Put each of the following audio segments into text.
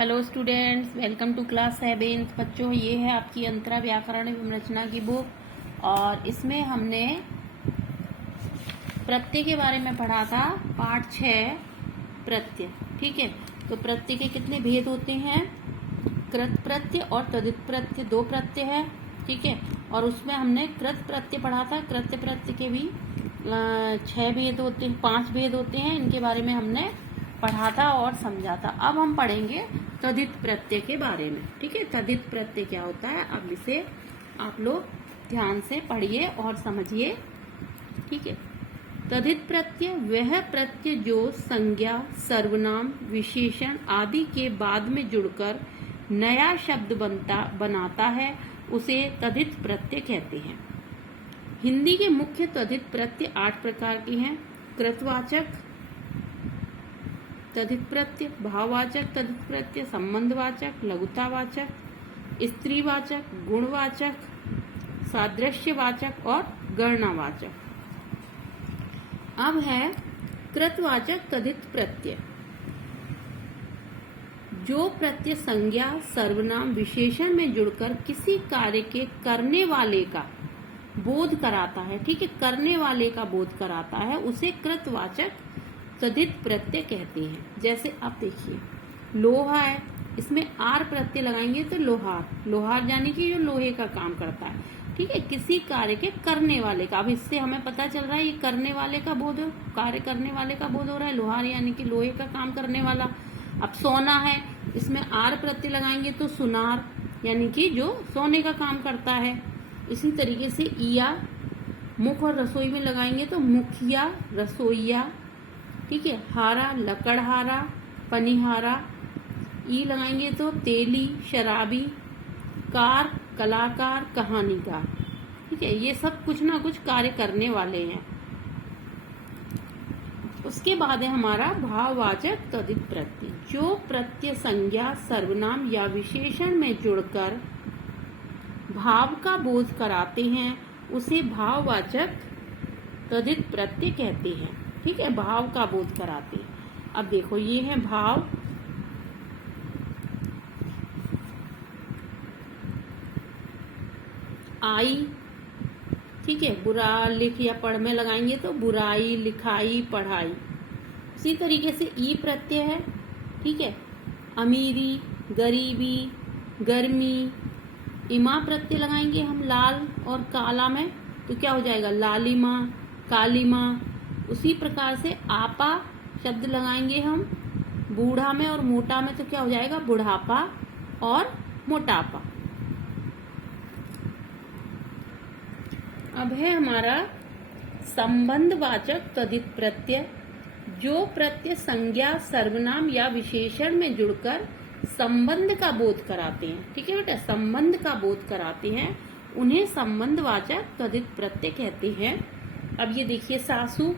Hello students, welcome to class 7। बच्चों, ये है आपकी अंतरा व्याकरण एवं रचना की बुक और इसमें हमने प्रत्यय के बारे में पढ़ा था। पाठ 6 प्रत्यय। ठीक है, तो प्रत्यय के कितने भेद होते हैं? कृत प्रत्यय और तदित प्रत्यय, दो प्रत्यय है। ठीक है, और उसमें हमने कृत प्रत्यय पढ़ा था। कृत्य प्रत्यय के भी 6 भेद होते हैं, 5 भेद होते हैं। इनके बारे में हमने पढ़ा था और समझा था। अब हम पढ़ेंगे तदित प्रत्यय के बारे में। ठीक है, तदित प्रत्यय क्या होता है, अब इसे आप लोग ध्यान से पढ़िए और समझिए। ठीक है, तदित प्रत्यय वह प्रत्यय जो संज्ञा, सर्वनाम, विशेषण आदि के बाद में जुड़कर नया शब्द बनाता है, उसे तदित प्रत्यय कहते हैं। हिंदी के मुख्य तदित प्रत्यय 8 प्रकार के हैं। कृतवाचक तदित प्रत्यय, भाववाचक तदित प्रत्यय, संबंधवाचक, लघुतावाचक, स्त्रीवाचक, गुणवाचक, सादृश्यवाचक और गणनावाचक। अब है कृतवाचक तदित प्रत्यय। जो प्रत्यय संज्ञा, सर्वनाम, विशेषण में जुड़कर किसी कार्य के करने वाले का बोध कराता है। ठीक है, करने वाले का बोध कराता है, उसे कृतवाचक तदित प्रत्यय कहते हैं। जैसे आप देखिए, लोहा है, इसमें आर प्रत्यय लगाएंगे तो लोहार। लोहार यानी कि जो लोहे का काम करता है। ठीक है, किसी कार्य के करने वाले का। अब इससे हमें पता चल रहा है ये करने वाले का बोध, कार्य करने वाले का बोध हो रहा है। लोहार यानी कि लोहे का काम करने वाला। अब सोना है, इसमें आर प्रत्यय लगाएंगे तो सुनार यानी कि जो सोने का काम करता है। इसी तरीके से ईया मुख और रसोई में लगाएंगे तो मुखिया, रसोईया। ठीक है, हारा लकड़हारा, पनिहारा। ई लगाएंगे तो तेली, शराबी। कार कलाकार, कहानीकार। ठीक है, ये सब कुछ ना कुछ कार्य करने वाले हैं। उसके बाद है हमारा भाववाचक तदित प्रत्यय। जो प्रत्यय संज्ञा, सर्वनाम या विशेषण में जुड़कर भाव का बोध कराते हैं, उसे भाववाचक तदित प्रत्यय कहते हैं। ठीक है, भाव का बोध कराते हैं। अब देखो, ये है भाव। आई, ठीक है, बुरा लिख या पढ़ में लगाएंगे तो बुराई, लिखाई, पढ़ाई। उसी तरीके से ई प्रत्यय है। ठीक है, अमीरी, गरीबी, गर्मी। इमा प्रत्यय लगाएंगे हम लाल और काला में तो क्या हो जाएगा, लालिमा, कालिमा। उसी प्रकार से आपा शब्द लगाएंगे हम बूढ़ा में और मोटा में तो क्या हो जाएगा, बुढ़ापा और मोटापा। अब है हमारा संबंधवाचक तदित प्रत्यय। जो प्रत्यय संज्ञा, सर्वनाम या विशेषण में जुड़कर संबंध का बोध कराते हैं। ठीक है बेटा, संबंध का बोध कराते हैं, उन्हें संबंधवाचक तदित प्रत्यय कहते हैं। अब ये देखिए, सासू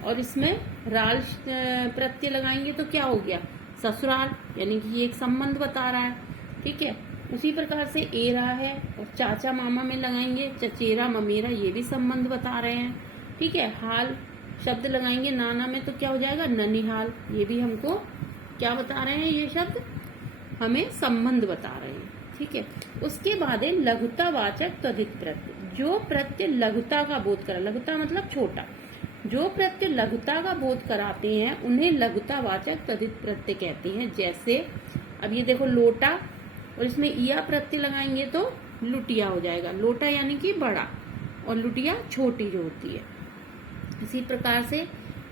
और इसमें राल प्रत्यय लगाएंगे तो क्या हो गया, ससुराल, यानी कि ये एक संबंध बता रहा है। ठीक है, उसी प्रकार से एरा है और चाचा मामा में लगाएंगे चचेरा ममेरा, ये भी संबंध बता रहे हैं। ठीक है, हाल शब्द लगाएंगे नाना में तो क्या हो जाएगा, ननिहाल। ये भी हमको क्या बता रहे हैं, ये शब्द हमें संबंध बता रहे हैं। ठीक है, उसके बाद है लघुतावाचक तदित प्रत्यय। जो प्रत्यय लघुता का बोध करा, लघुता मतलब छोटा, जो प्रत्यय लघुता का बोध कराते हैं उन्हें लघुतावाचक तदित प्रत्यय कहते हैं। जैसे अब ये देखो, लोटा और इसमें इया प्रत्यय लगाएंगे तो लुटिया हो जाएगा। लोटा यानी कि बड़ा और लुटिया छोटी जो होती है। इसी प्रकार से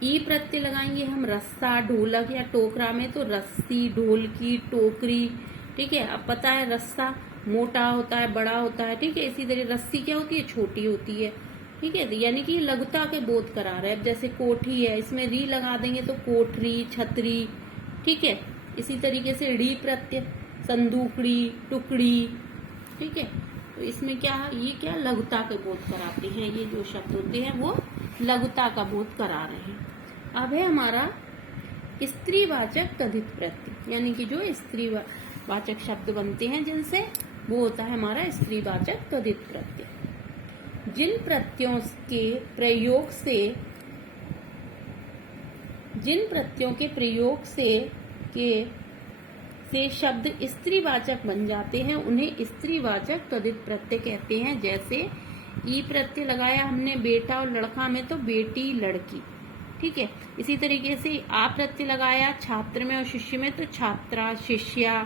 ई प्रत्यय लगाएंगे हम रस्सा, ढोलक या टोकरा में तो रस्सी, ढोलकी, टोकरी। ठीक है, अब पता है रस्सा मोटा होता है, बड़ा होता है। ठीक है, इसी तरह रस्सी क्या होती है, छोटी होती है। ठीक है, यानी कि लघुता के बोध करा रहे हैं। जैसे कोठी है, इसमें री लगा देंगे तो कोठरी, छतरी। ठीक है, इसी तरीके से डी प्रत्यय संदूकड़ी, टुकड़ी। ठीक है, तो इसमें क्या है, ये क्या लघुता के बोध कराते हैं। ये जो शब्द होते हैं वो लघुता का बोध करा रहे हैं। अब है हमारा स्त्रीवाचक तदित प्रत्यय, यानी कि जो स्त्रीवाचक शब्द बनते हैं जिनसे, वो होता है हमारा स्त्रीवाचक तदित प्रत्यय। जिन प्रत्ययों के प्रयोग से के से शब्द स्त्रीवाचक बन जाते हैं, उन्हें स्त्रीवाचक तद्धित प्रत्यय कहते हैं। जैसे ई प्रत्यय लगाया हमने बेटा और लड़का में तो बेटी लड़की, ठीक है। इसी तरीके से आ प्रत्यय लगाया छात्र में और शिष्य में तो छात्रा शिष्या,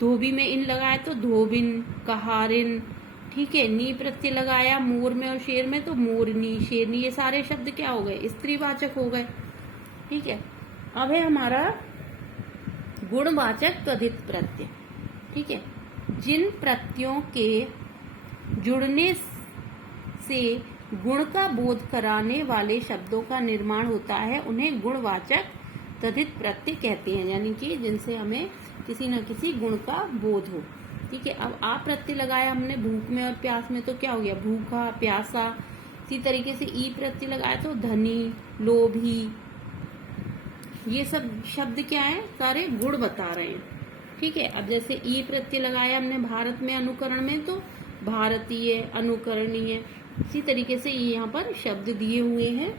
धोबी में इन लगाया तो धोबिन कहारिन, ठीक है। नी प्रत्यय लगाया मोर में और शेर में तो मोरनी शेरनी, ये सारे शब्द क्या हो गए, स्त्रीवाचक हो गए, ठीक है। अब है हमारा गुणवाचक तद्धित प्रत्यय, ठीक है। जिन प्रत्ययों के जुड़ने से गुण का बोध कराने वाले शब्दों का निर्माण होता है उन्हें गुणवाचक तद्धित प्रत्यय कहते हैं, यानी कि जिनसे हमें किसी न किसी गुण का बोध हो, ठीक है। अब आ प्रत्यय लगाया हमने भूख में और प्यास में तो क्या हो गया, भूखा प्यासा। इसी तरीके से ई प्रत्यय लगाया तो धनी लोभी, ये सब शब्द क्या है, सारे गुण बता रहे हैं, ठीक है। अब जैसे ई प्रत्यय लगाया हमने भारत में अनुकरण में तो भारतीय अनुकरणीय। इसी तरीके से ये यहाँ पर शब्द दिए हुए हैं,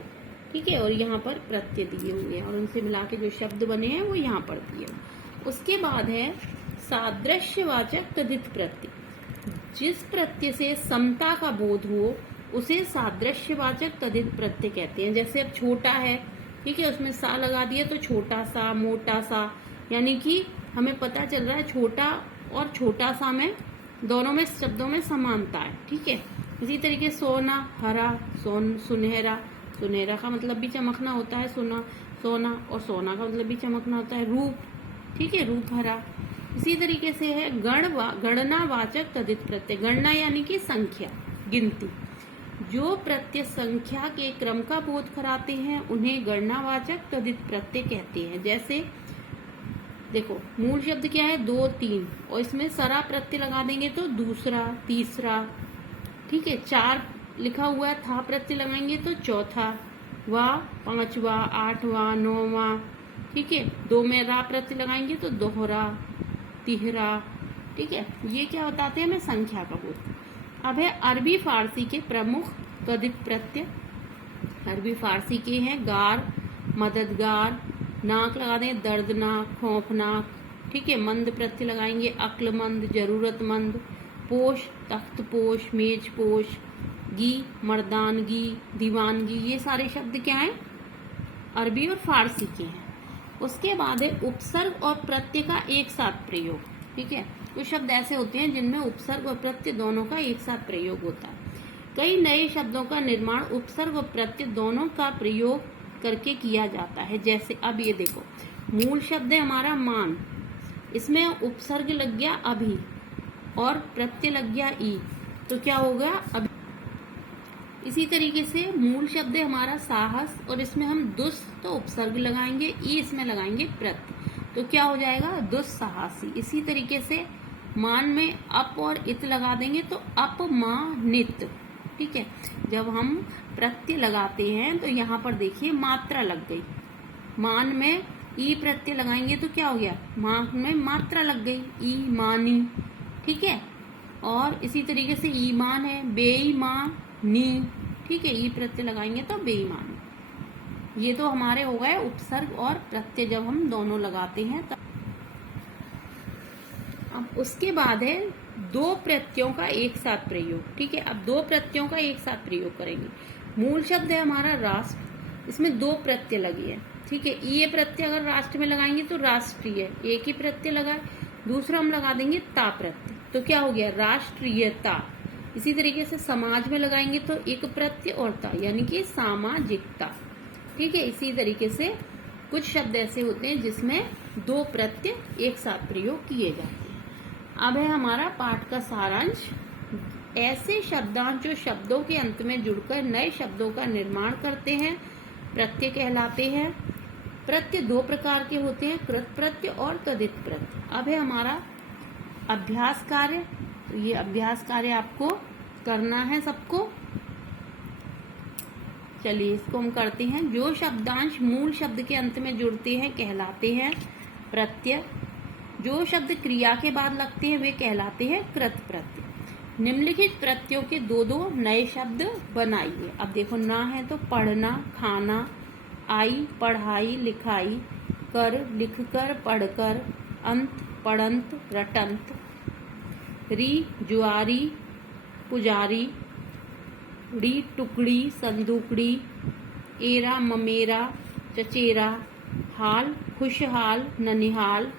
ठीक है, और यहाँ पर प्रत्यय दिए हुए हैं और उनसे मिला के जो शब्द बने हैं वो यहाँ पर दिए। उसके बाद है सादृश्यवाचक तद्धित प्रत्यय। जिस प्रत्यय से समता का बोध हो उसे सादृश्यवाचक तद्धित प्रत्यय कहते हैं। जैसे अब छोटा है, ठीक है, उसमें सा लगा दिया तो छोटा सा मोटा सा, यानी कि हमें पता चल रहा है छोटा और छोटा सा में दोनों में शब्दों में समानता है, ठीक है। इसी तरीके सोना हरा सुनहरा, सुनहरा का मतलब भी चमकना होता है सोना, और सोना का मतलब भी चमकना होता है रूप, ठीक है, रूप हरा। इसी तरीके से है गणनावाचक तद्धित प्रत्यय। गणना यानी कि संख्या, गिनती। जो प्रत्यय संख्या के क्रम का बोध कराते हैं उन्हें गणनावाचक तद्धित प्रत्यय कहते हैं। जैसे देखो मूल शब्द क्या है, 2 3 और इसमें सरा प्रत्यय लगा देंगे तो दूसरा तीसरा, ठीक है। 4 लिखा हुआ है, था प्रत्यय लगाएंगे तो चौथा, वा पांचवा आठवां नौवां, ठीक है। 2 में रा प्रत्यय लगाएंगे तो दोहरा तिहरा, ठीक है। ये क्या बताते हैं, हमें संख्या का बोध। अब है अरबी फारसी के प्रमुख तद्धित प्रत्यय। अरबी फारसी के हैं गार मददगार, नाक लगा दें दर्दनाक खौफनाक, ठीक है। मंद प्रत्यय लगाएंगे अक्लमंद जरूरतमंद, पोष तख्तपोश मेजपोश, गी मर्दानगी दीवानगी, ये सारे शब्द क्या हैं, अरबी और फारसी के हैं। उसके बाद है उपसर्ग और प्रत्यय का एक साथ प्रयोग, ठीक है। कुछ शब्द ऐसे होते हैं जिनमें उपसर्ग और प्रत्यय दोनों का एक साथ प्रयोग होता है। कई नए शब्दों का निर्माण उपसर्ग और प्रत्यय दोनों का प्रयोग करके किया जाता है। जैसे अब ये देखो मूल शब्द है हमारा मान, इसमें उपसर्ग लग गया अभी और प्रत्यय लग गया ई, तो क्या हो गया अभी। इसी तरीके से मूल शब्द है हमारा साहस और इसमें हम दुस तो उपसर्ग लगाएंगे, ई इसमें लगाएंगे प्रत्यय, तो क्या हो जाएगा दुस्साहसी। इसी तरीके से मान में अप और इत लगा देंगे तो अपमानित, ठीक है। जब हम प्रत्यय लगाते हैं तो यहाँ पर देखिए मात्रा लग गई, मान में ई प्रत्यय लगाएंगे तो क्या हो गया, मान में मात्रा लग गई ई मानी, ठीक है। और इसी तरीके से ईमान है बेईमानी, ठीक है, ई प्रत्यय लगाएंगे तो बेईमान। ये तो हमारे हो गए उपसर्ग और प्रत्यय जब हम दोनों लगाते हैं तब। अब उसके बाद है दो प्रत्ययों का एक साथ प्रयोग, ठीक है। अब दो प्रत्ययों का एक साथ प्रयोग करेंगे। मूल शब्द है हमारा राष्ट्र, इसमें दो प्रत्यय लगी है, ठीक है। ये प्रत्यय अगर राष्ट्र में लगाएंगे तो राष्ट्रीय, एक ही प्रत्यय लगाए, दूसरा हम लगा देंगे ता प्रत्यय, तो क्या हो गया राष्ट्रीयता। इसी तरीके से समाज में लगाएंगे तो एक प्रत्यय और ता यानी कि सामाजिकता, ठीक है। इसी तरीके से कुछ शब्द ऐसे होते हैं जिसमें दो प्रत्यय एक साथ प्रयोग किए जाते हैं। अब है हमारा पाठ का सारांश। ऐसे शब्दांश जो शब्दों के अंत में जुड़कर नए शब्दों का निर्माण करते हैं प्रत्यय कहलाते हैं। प्रत्यय दो प्रकार के होते हैं, कृत प्रत्यय और तद्धित प्रत्यय। अब है हमारा अभ्यास कार्य, तो ये अभ्यास कार्य आपको करना है सबको। चलिए इसको हम करते हैं। जो शब्दांश मूल शब्द के अंत में जुड़ते हैं कहलाते हैं प्रत्यय। जो शब्द क्रिया के बाद लगते हैं वे कहलाते हैं कृत प्रत्यय। निम्नलिखित प्रत्ययों के दो दो नए शब्द बनाइए। अब देखो ना है तो पढ़ना खाना, आई पढ़ाई लिखाई, कर लिखकर पढ़कर, अंत पढ़ंत रटंत। री जुआरी पुजारी। ड़ी टुकड़ी संदूकड़ी। एरा ममेरा चचेरा। हाल खुशहाल ननिहाल।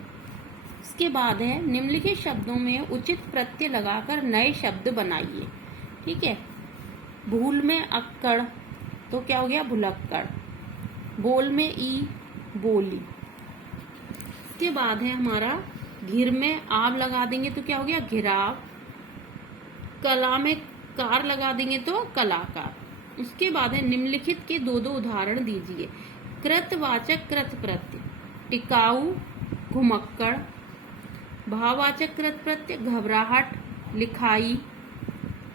इसके बाद है निम्नलिखित शब्दों में उचित प्रत्यय लगाकर नए शब्द बनाइए। ठीक है, भूल में अक्कड़ तो क्या हो गया भुलक्कड़। बोल में ई बोली। इसके बाद है हमारा घिर में आव लगा देंगे तो क्या हो गया घिराव। कला में कार लगा देंगे तो कलाकार। उसके बाद है निम्नलिखित के दो दो उदाहरण दीजिए। कृतवाचक कृत प्रत्यय टिकाऊ घुमक्कड़। भाववाचक कृत प्रत्यय घबराहट लिखाई।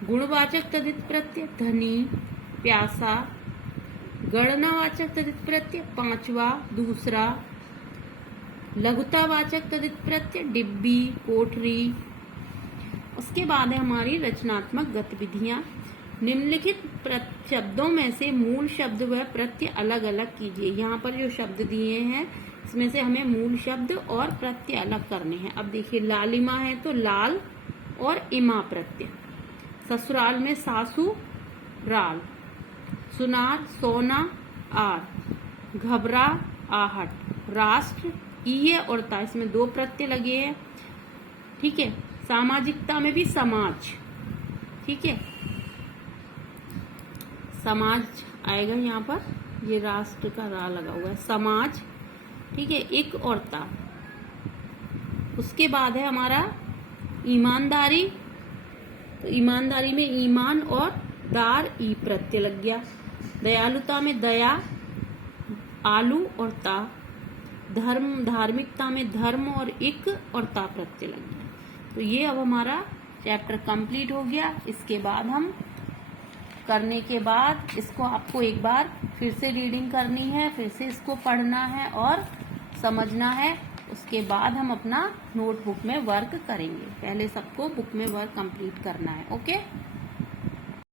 गुणवाचक तदित प्रत्यय धनी प्यासा। गणनावाचक तदित प्रत्यय पांचवा दूसरा। लघुतावाचक तदित प्रत्यय डिब्बी कोठरी। उसके बाद है हमारी रचनात्मक गतिविधियां। निम्नलिखित शब्दों में से मूल शब्द व प्रत्यय अलग अलग कीजिए। यहाँ पर जो शब्द दिए हैं इसमें से हमें मूल शब्द और प्रत्यय अलग करने हैं। अब देखिए लालिमा है तो लाल और इमा प्रत्यय। ससुराल में सासू राल। सुनार सोना आर। घबरा आहट। राष्ट्र ईय और ता, इसमें दो प्रत्यय लगे हैं। ठीक है, सामाजिकता में भी समाज। ठीक है, समाज आएगा यहाँ पर, ये राष्ट्र का रा लगा हुआ है समाज। ठीक है, इक और ता। उसके बाद है हमारा ईमानदारी, तो ईमानदारी में ईमान और दार ई प्रत्यय लग गया। दयालुता में दया आलू और ता। धार्मिकता में धर्म और इक और ता प्रत्यय लग गया। तो ये अब हमारा चैप्टर कंप्लीट हो गया। इसके बाद हम करने के बाद इसको आपको एक बार फिर से रीडिंग करनी है, फिर से इसको पढ़ना है और समझना है। उसके बाद हम अपना नोटबुक में वर्क करेंगे। पहले सबको बुक में वर्क कंप्लीट करना है। ओके।